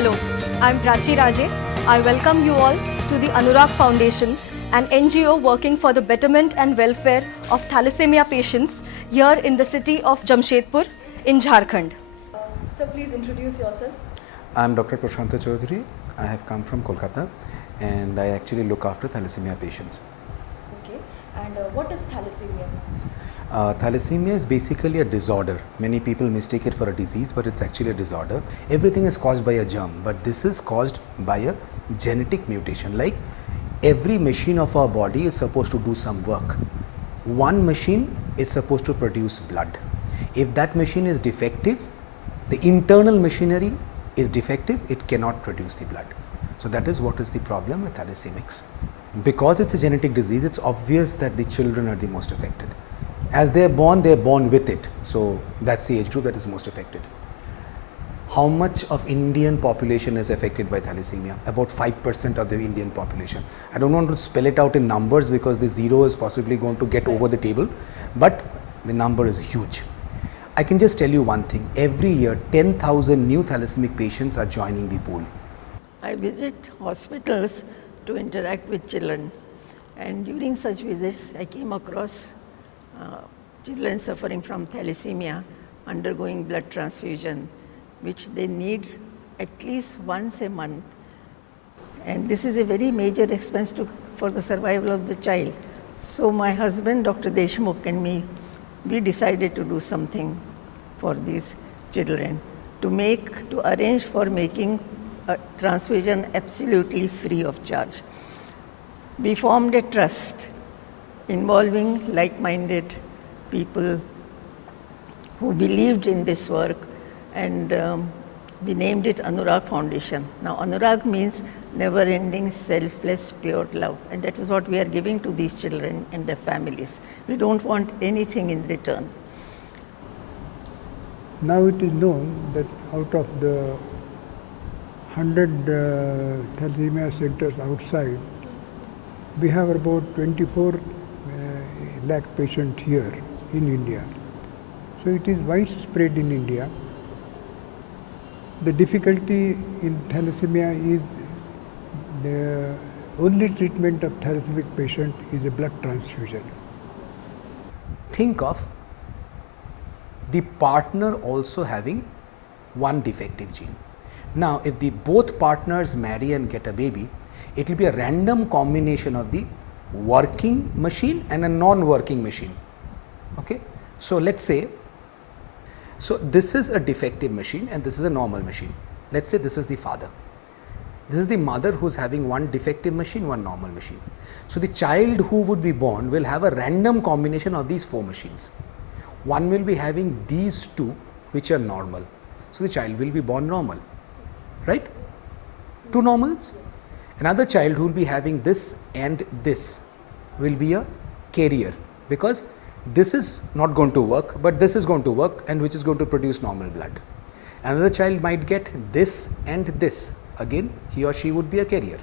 Hello, I'm Prachi Raje. I welcome you all to the Anurag Foundation, an NGO working for the betterment and welfare of thalassemia patients here in the city of Jamshedpur in Jharkhand. Sir, please introduce yourself. I'm Dr. Prashanta Chaudhary. I have come from Kolkata and I actually look after thalassemia patients. Okay, and what is thalassemia? Thalassemia is basically a disorder. Many people mistake it for a disease, but it's actually a disorder. Everything is caused by a germ, but this is caused by a genetic mutation. Like every machine of our body is supposed to do some work. One machine is supposed to produce blood. If that machine is defective, the internal machinery is defective, it cannot produce the blood. So that is what is the problem with thalassemics. Because it's a genetic disease, it's obvious that the children are the most affected. As they are born with it. So that's the age group that is most affected. How much of Indian population is affected by thalassemia? About 5% of the Indian population. I don't want to spell it out in numbers because the zero is possibly going to get over the table, but the number is huge. I can just tell you one thing, every year 10,000 new thalassemic patients are joining the pool. I visit hospitals to interact with children, and during such visits I came across children suffering from thalassemia undergoing blood transfusion, which they need at least once a month, and this is a very major expense for the survival of the child. So my husband, Dr. Deshmukh, and me, we decided to do something for these children, to arrange for making a transfusion absolutely free of charge. We formed a trust involving like-minded people who believed in this work, and we named it Anurag Foundation. Now Anurag means never-ending, selfless, pure love, and that is what we are giving to these children and their families. We don't want anything in return. Now it is known that out of the 100 thalassemia centers outside, we have about 24 lakh patients here in India. So it is widespread in India. The difficulty in thalassemia is the only treatment of thalassemic patient is a blood transfusion. Think of the partner also having one defective gene. Now, if the both partners marry and get a baby, it will be a random combination of the working machine and a non-working machine. Okay, so let's say, so this is a defective machine and this is a normal machine. Let's say this is the father. This is the mother who's having one defective machine, one normal machine. So the child who would be born will have a random combination of these four machines. One will be having these two which are normal. So the child will be born normal, right? Two normals. Another child who will be having this and this will be a carrier, because this is not going to work, but this is going to work, and which is going to produce normal blood. Another child might get this and this. Again, he or she would be a carrier.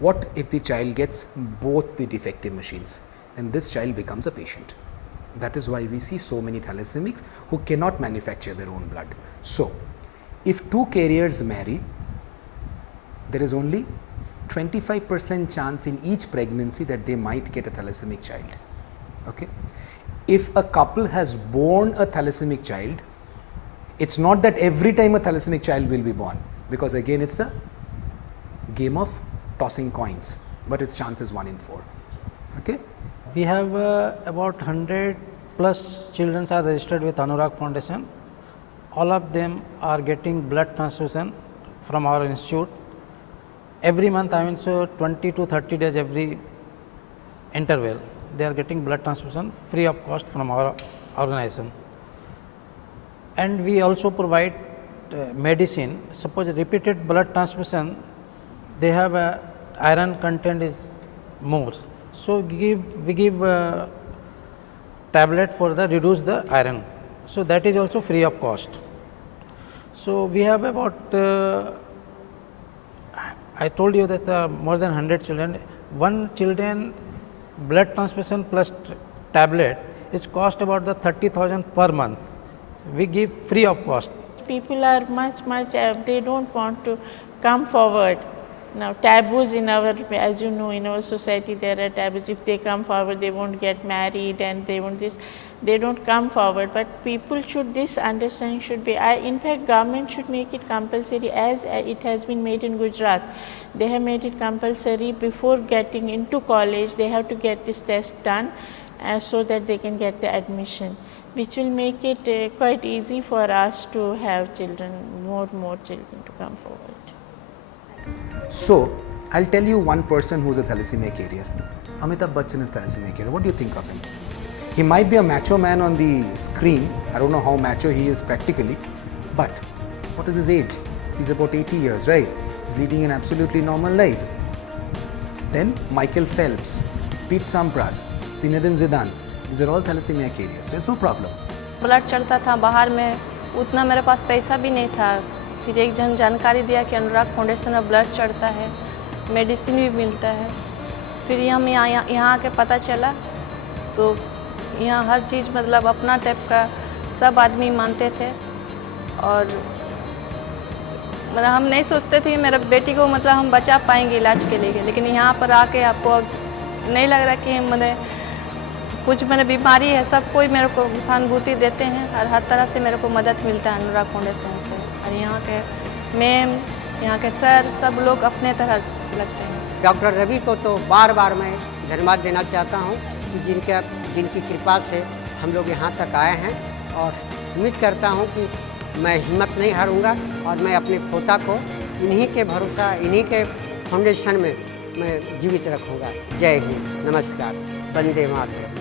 What if the child gets both the defective machines? Then this child becomes a patient. That is why we see so many thalassemics who cannot manufacture their own blood. So, if two carriers marry, there is only 25% chance in each pregnancy that they might get a thalassemic child. Okay? If a couple has born a thalassemic child, it's not that every time a thalassemic child will be born, because again it's a game of tossing coins, but its chance is 1 in 4. Okay? We have about 100 plus children are registered with Anurag Foundation. All of them are getting blood transfusion from our institute. Every month, I mean, so 20 to 30 days every interval, they are getting blood transfusion free of cost from our organization. And we also provide medicine. Suppose repeated blood transfusion, they have a iron content is more. So we give tablet for the reduce the iron. So that is also free of cost. So we have about I told you that more than 100 children. One children blood transfusion plus tablet is cost about the 30,000 per month. We give free of cost. people are much, they don't want to come forward. Now taboos in our, as you know, in our society there are taboos. If they come forward, they won't get married and they won't this, they don't come forward. But people should, this understanding should be, in fact government should make it compulsory as it has been made in Gujarat. They have made it compulsory before getting into college, they have to get this test done so that they can get the admission, which will make it quite easy for us to have children, more children to come forward. So, I'll tell you one person who's a thalassemia carrier. Amitabh Bachchan is thalassemia carrier. What do you think of him? He might be a macho man on the screen. I don't know how macho he is practically. But what is his age? He's about 80 years, right? He's leading an absolutely normal life. Then Michael Phelps, Pete Sampras, Zinedine Zidane. These are all thalassemia carriers. There's no problem. Blood चढ़ता था बाहर में, उतना मेरे पास पैसा भी नहीं था। फिर एक जन जानकारी दिया कि अनुराग फाउंडेशन में ब्लड चढ़ता है, मेडिसिन भी मिलता है। फिर हम यहाँ आके पता चला तो यहाँ हर चीज़ मतलब अपना टाइप का सब आदमी मानते थे। और मतलब हम नहीं सोचते थे मेरे बेटी को मतलब हम बचा पाएंगे इलाज के लिए, लेकिन यहाँ पर आके आपको अब नहीं लग रहा कि मतलब कुछ मैंने बीमारी है, सब कोई मेरे को सहानुभूति देते हैं और हर तरह से मेरे को मदद मिलता है अनुराग फाउंडेशन से। और यहाँ के मैम, यहाँ के सर, सब लोग अपने तरह लगते हैं। डॉक्टर रवि को तो बार बार मैं धन्यवाद देना चाहता हूँ कि जिनकी कृपा से हम लोग यहाँ तक आए हैं, और उम्मीद करता हूँ कि मैं हिम्मत नहीं हारूंगा और मैं अपने पोता को इन्हीं के भरोसा, इन्हीं के फाउंडेशन में मैं जीवित रखूँगा। जय हिंद, नमस्कार, वंदे मातरम।